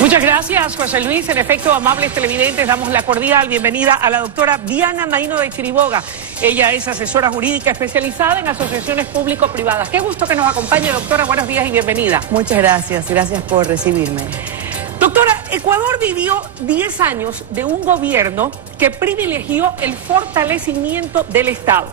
Muchas gracias, José Luis. En efecto, amables televidentes, damos la cordial bienvenida a la doctora Diana Maíno de Chiriboga. Ella es asesora jurídica especializada en asociaciones público-privadas. Qué gusto que nos acompañe, doctora. Buenos días y bienvenida. Muchas gracias. Gracias por recibirme. Doctora, Ecuador vivió 10 años de un gobierno que privilegió el fortalecimiento del Estado.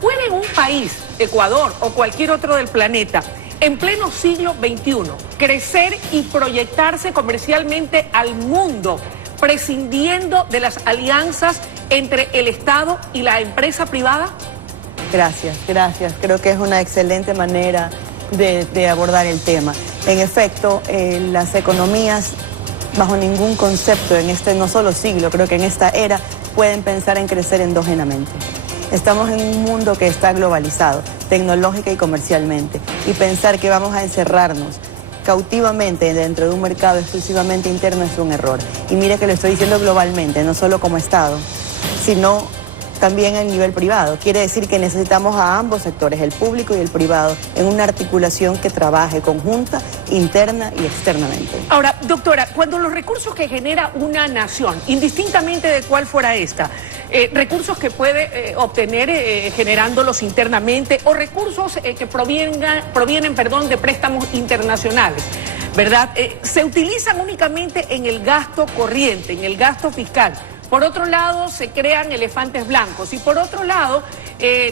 ¿Puede un país, Ecuador o cualquier otro del planeta, en pleno siglo XXI, crecer y proyectarse comercialmente al mundo, prescindiendo de las alianzas entre el Estado y la empresa privada? Gracias. Creo que es una excelente manera de abordar el tema. En efecto, las economías, bajo ningún concepto en este no solo siglo, creo que en esta era, pueden pensar en crecer endógenamente. Estamos en un mundo que está globalizado, tecnológica y comercialmente, y pensar que vamos a encerrarnos cautivamente dentro de un mercado exclusivamente interno es un error. Y mire que lo estoy diciendo globalmente, no solo como Estado, sino también a nivel privado. Quiere decir que necesitamos a ambos sectores, el público y el privado, en una articulación que trabaje conjunta, interna y externamente. Ahora, doctora, cuando los recursos que genera una nación, indistintamente de cuál fuera esta, recursos que puede obtener generándolos internamente o recursos que provienen de préstamos internacionales, ¿verdad? Se utilizan únicamente en el gasto corriente, en el gasto fiscal. Por otro lado, se crean elefantes blancos y por otro lado,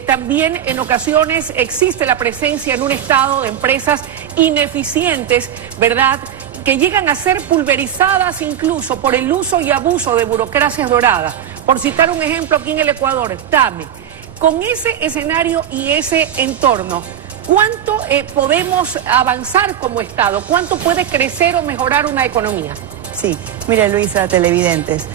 también en ocasiones existe la presencia en un estado de empresas ineficientes, ¿verdad?, que llegan a ser pulverizadas incluso por el uso y abuso de burocracias doradas. Por citar un ejemplo aquí en el Ecuador, TAME. Con ese escenario y ese entorno, ¿cuánto podemos avanzar como Estado? ¿Cuánto puede crecer o mejorar una economía? Sí, mire Luisa, televidentes,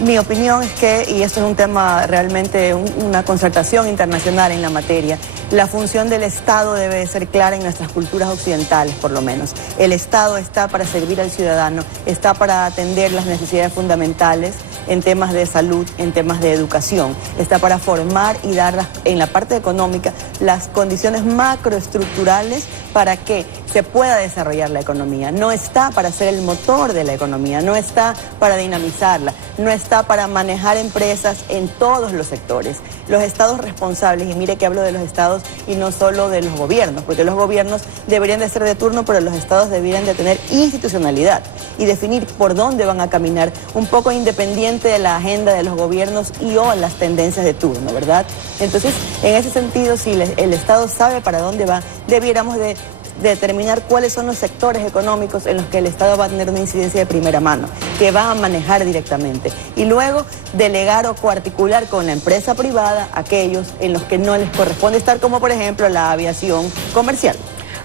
mi opinión es que, y esto es un tema realmente, una concertación internacional en la materia, la función del Estado debe ser clara en nuestras culturas occidentales, por lo menos. El Estado está para servir al ciudadano, está para atender las necesidades fundamentales en temas de salud, en temas de educación, está para formar y dar en la parte económica las condiciones macroestructurales para que se pueda desarrollar la economía. No está para ser el motor de la economía, no está para dinamizarla, no está para manejar empresas en todos los sectores. Los estados responsables, y mire que hablo de los estados y no solo de los gobiernos, porque los gobiernos deberían de ser de turno, pero los estados deberían de tener institucionalidad y definir por dónde van a caminar, un poco independiente de la agenda de los gobiernos y o las tendencias de turno, ¿verdad? Entonces, en ese sentido, si el Estado sabe para dónde va, debiéramos de determinar cuáles son los sectores económicos en los que el Estado va a tener una incidencia de primera mano, que va a manejar directamente, y luego delegar o coarticular con la empresa privada aquellos en los que no les corresponde estar, como por ejemplo la aviación comercial.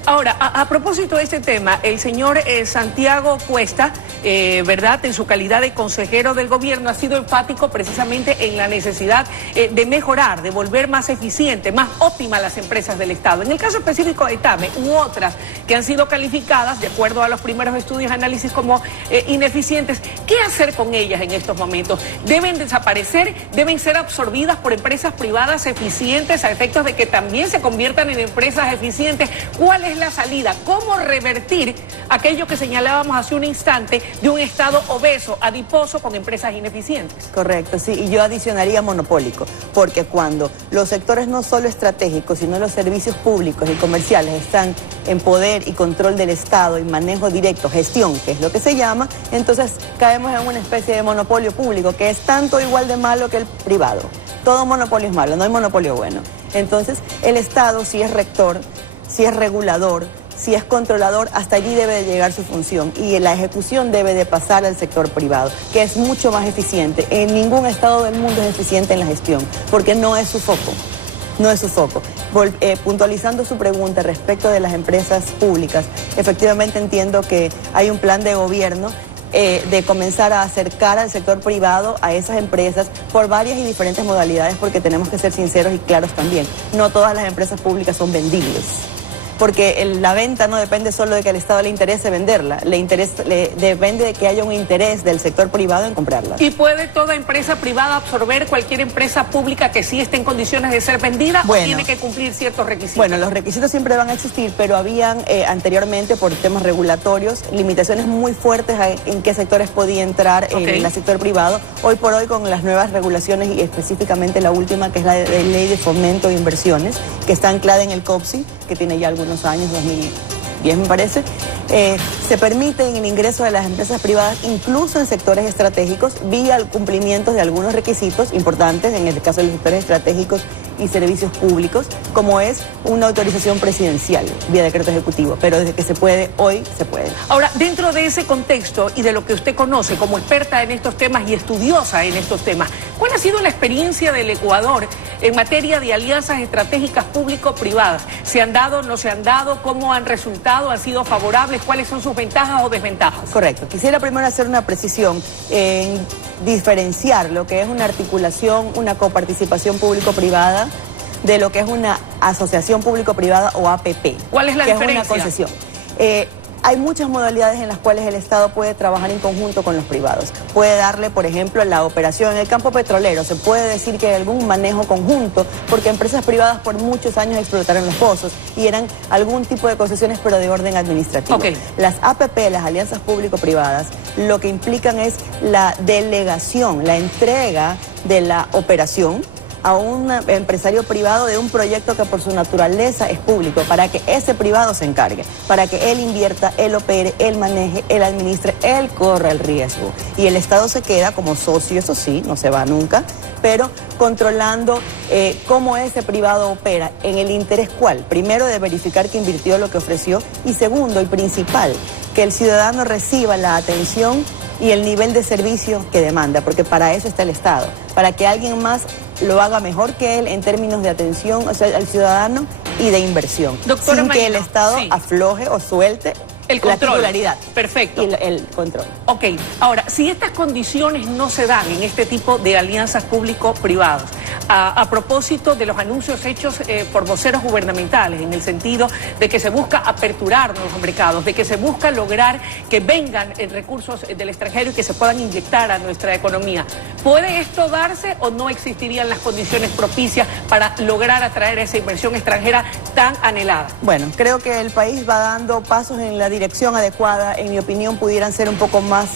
Ahora, a propósito de este tema, el señor Santiago Cuesta, ¿verdad?, en su calidad de consejero del gobierno, ha sido enfático precisamente en la necesidad de mejorar, de volver más eficiente, más óptima las empresas del Estado. En el caso específico de TAME u otras que han sido calificadas, de acuerdo a los primeros estudios y análisis, como ineficientes, ¿qué hacer con ellas en estos momentos? ¿Deben desaparecer? ¿Deben ser absorbidas por empresas privadas eficientes a efectos de que también se conviertan en empresas eficientes? ¿Cuál es la salida? ¿Cómo revertir aquello que señalábamos hace un instante de un Estado obeso, adiposo, con empresas ineficientes? Correcto, sí, y yo adicionaría monopólico, porque cuando los sectores no solo estratégicos, sino los servicios públicos y comerciales están en poder y control del Estado y manejo directo, gestión, que es lo que se llama, entonces caemos en una especie de monopolio público que es tanto igual de malo que el privado. Todo monopolio es malo, no hay monopolio bueno. Entonces, el Estado, si es rector, si es regulador, si es controlador, hasta allí debe de llegar su función y la ejecución debe de pasar al sector privado, que es mucho más eficiente. En ningún estado del mundo es eficiente en la gestión, porque no es su foco. No es su foco. Puntualizando su pregunta respecto de las empresas públicas, efectivamente entiendo que hay un plan de gobierno de comenzar a acercar al sector privado a esas empresas por varias y diferentes modalidades, porque tenemos que ser sinceros y claros también. No todas las empresas públicas son vendibles. porque la venta no depende solo de que al Estado le interese venderla, depende de que haya un interés del sector privado en comprarla. ¿Y puede toda empresa privada absorber cualquier empresa pública que sí esté en condiciones de ser vendida, o tiene que cumplir ciertos requisitos? Bueno, los requisitos siempre van a existir, pero habían anteriormente, por temas regulatorios, limitaciones muy fuertes en qué sectores podía entrar en el sector privado. Hoy por hoy, con las nuevas regulaciones y específicamente la última, que es la de Ley de Fomento de Inversiones, que está anclada en el COPSI, que tiene ya algunos años, 2010 me parece, se permite el ingreso de las empresas privadas incluso en sectores estratégicos vía el cumplimiento de algunos requisitos importantes, en el caso de los sectores estratégicos y servicios públicos, como es una autorización presidencial vía decreto ejecutivo, pero desde que se puede, hoy se puede. Ahora, dentro de ese contexto y de lo que usted conoce como experta en estos temas y estudiosa en estos temas, ¿cuál ha sido la experiencia del Ecuador en materia de alianzas estratégicas público-privadas? ¿Se han dado, no se han dado? ¿Cómo han resultado? ¿Han sido favorables? ¿Cuáles son sus ventajas o desventajas? Correcto. Quisiera primero hacer una precisión en diferenciar lo que es una articulación, una coparticipación público-privada de lo que es una asociación público-privada o APP. ¿Cuál es la diferencia? Es una concesión. Hay muchas modalidades en las cuales el Estado puede trabajar en conjunto con los privados. Puede darle, por ejemplo, la operación en el campo petrolero. Se puede decir que hay algún manejo conjunto, porque empresas privadas por muchos años explotaron los pozos y eran algún tipo de concesiones, pero de orden administrativo. Las APP, las alianzas público-privadas, lo que implican es la delegación, la entrega de la operación a un empresario privado de un proyecto que por su naturaleza es público, para que ese privado se encargue, para que él invierta, él opere, él maneje, él administre, él corra el riesgo. Y el Estado se queda como socio, eso sí, no se va nunca, pero controlando cómo ese privado opera, en el interés cuál. Primero, de verificar que invirtió lo que ofreció, y segundo y principal, que el ciudadano reciba la atención y el nivel de servicio que demanda, porque para eso está el Estado, para que alguien más lo haga mejor que él en términos de atención, o sea, al ciudadano, y de inversión. Doctora sin Mayno, que el Estado afloje o suelte el control. La titularidad. Perfecto. Y el control. Ok, ahora, si estas condiciones no se dan en este tipo de alianzas público-privadas, a propósito de los anuncios hechos por voceros gubernamentales, en el sentido de que se busca aperturar nuevos mercados, de que se busca lograr que vengan recursos del extranjero y que se puedan inyectar a nuestra economía, ¿puede esto darse o no existirían las condiciones propicias para lograr atraer esa inversión extranjera tan anhelada? Bueno, creo que el país va dando pasos en la dirección adecuada. En mi opinión, pudieran ser un poco más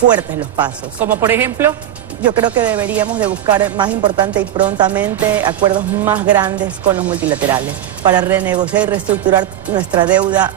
fuertes los pasos. ¿Como por ejemplo? Yo creo que deberíamos de buscar más importante y prontamente acuerdos más grandes con los multilaterales para renegociar y reestructurar nuestra deuda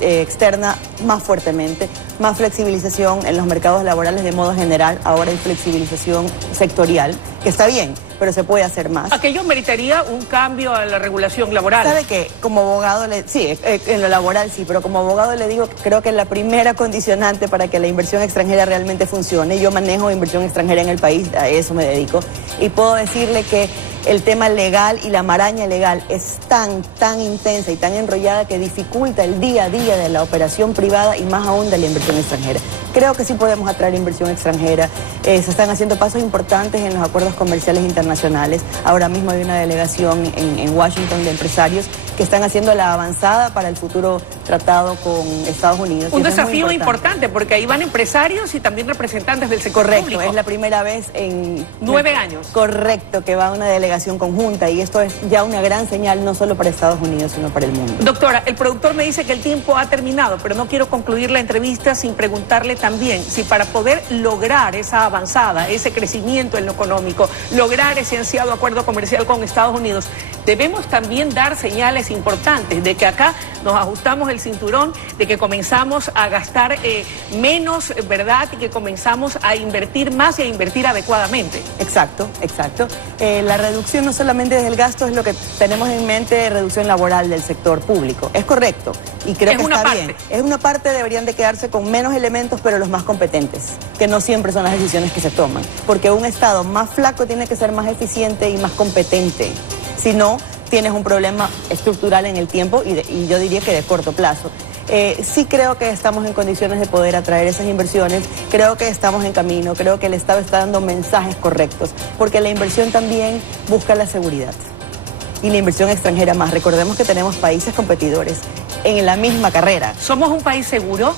externa más fuertemente, más flexibilización en los mercados laborales de modo general. Ahora hay flexibilización sectorial, que está bien, pero se puede hacer más. ¿Aquello meritaría un cambio a la regulación laboral? ¿Sabe qué? Como abogado, sí, en lo laboral sí, pero como abogado le digo que creo que la primera condicionante para que la inversión extranjera realmente funcione, yo manejo inversión extranjera en el país, a eso me dedico, y puedo decirle que el tema legal y la maraña legal es tan intensa y tan enrollada que dificulta el día a día de la operación privada y más aún de la inversión extranjera. Creo que sí podemos atraer inversión extranjera. Se están haciendo pasos importantes en los acuerdos comerciales internacionales. Ahora mismo hay una delegación en Washington de empresarios que están haciendo la avanzada para el futuro tratado con Estados Unidos. Un desafío importante, porque ahí van empresarios y también representantes del sector público. Correcto, es la primera vez en 9 años. Correcto, que va una delegación conjunta, y esto es ya una gran señal no solo para Estados Unidos, sino para el mundo. Doctora, el productor me dice que el tiempo ha terminado, pero no quiero concluir la entrevista sin preguntarle también si para poder lograr esa avanzada, ese crecimiento en lo económico, lograr ese ansiado acuerdo comercial con Estados Unidos, debemos también dar señales importantes de que acá nos ajustamos el cinturón, de que comenzamos a gastar menos, ¿verdad? Y que comenzamos a invertir más y a invertir adecuadamente. Exacto. La reducción no solamente desde el gasto es lo que tenemos en mente, reducción laboral del sector público. Es correcto y creo que está bien. Es una parte, deberían de quedarse con menos elementos, pero los más competentes, que no siempre son las decisiones que se toman. Porque un Estado más flaco tiene que ser más eficiente y más competente. Si no, tienes un problema estructural en el tiempo y yo diría que de corto plazo. Sí creo que estamos en condiciones de poder atraer esas inversiones, creo que estamos en camino, creo que el Estado está dando mensajes correctos, porque la inversión también busca la seguridad. y la inversión extranjera más. Recordemos que tenemos países competidores en la misma carrera. ¿Somos un país seguro?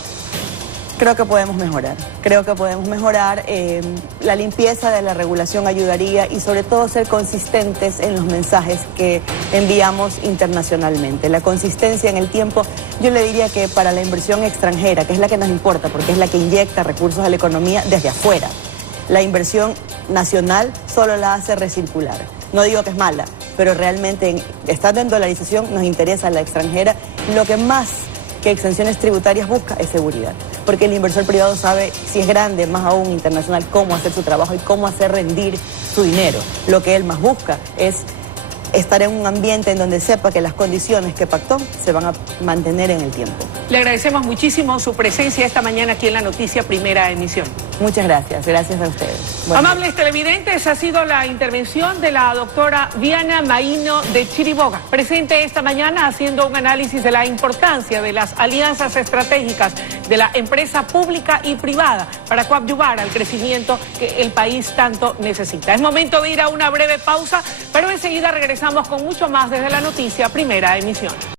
Creo que podemos mejorar. Creo que podemos mejorar. La limpieza de la regulación ayudaría y sobre todo ser consistentes en los mensajes que enviamos internacionalmente. La consistencia en el tiempo, yo le diría que para la inversión extranjera, que es la que nos importa porque es la que inyecta recursos a la economía desde afuera, la inversión nacional solo la hace recircular. No digo que es mala, pero realmente estando en dolarización nos interesa la extranjera. Lo que más que exenciones tributarias busca es seguridad, porque el inversor privado sabe, si es grande, más aún internacional, cómo hacer su trabajo y cómo hacer rendir su dinero. Lo que él más busca es estar en un ambiente en donde sepa que las condiciones que pactó se van a mantener en el tiempo. Le agradecemos muchísimo su presencia esta mañana aquí en la Noticia Primera Emisión. Muchas gracias, gracias a ustedes. Amables televidentes, ha sido la intervención de la doctora Diana Maíno de Chiriboga, presente esta mañana haciendo un análisis de la importancia de las alianzas estratégicas de la empresa pública y privada para coadyuvar al crecimiento que el país tanto necesita. Es momento de ir a una breve pausa, pero enseguida regresamos con mucho más desde la Noticia Primera Emisión.